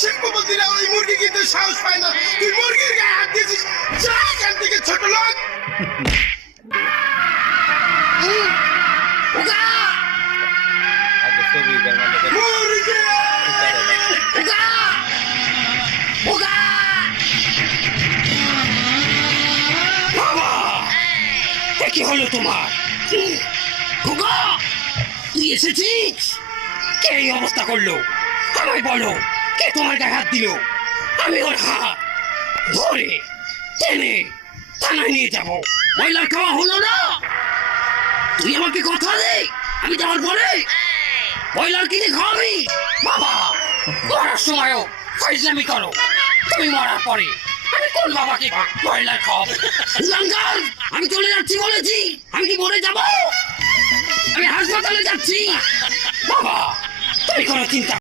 শিল্পপতিরা ওই মুরগি কিন্তু সাহস পায় না। তুই মুরগির গায়ে হাত দিয়েছিস, যা এখান থেকে ছোট লোক। মুরগি! বাবা, এ কি হলো তোমার? খোকা, তুই এসেছিস? কে এই অবস্থা করলো? আমায় বলো, কে তোমার গায়ে হাত দিল? আমি ওর হাত ধরে টেনে থানায় নিয়ে যাবো। ময়লার খাওয়া হলো না? তুই আমাকে কথা দে, আমি যাওয়ার পরে ময়লার কিনে খাওয়াবি। বাবা, মরার সময়ও ফাইজলামি করো, তুমি মরার পরে আমি কোন বাবাকে ময়লার খাওয়াবো? উলাঙ্গার, আমি চলে যাচ্ছি বলেছি। আমি কি মরে যাবো? আমি হাসপাতালে যাচ্ছি। বাবা, তুমি কোনো চিন্তা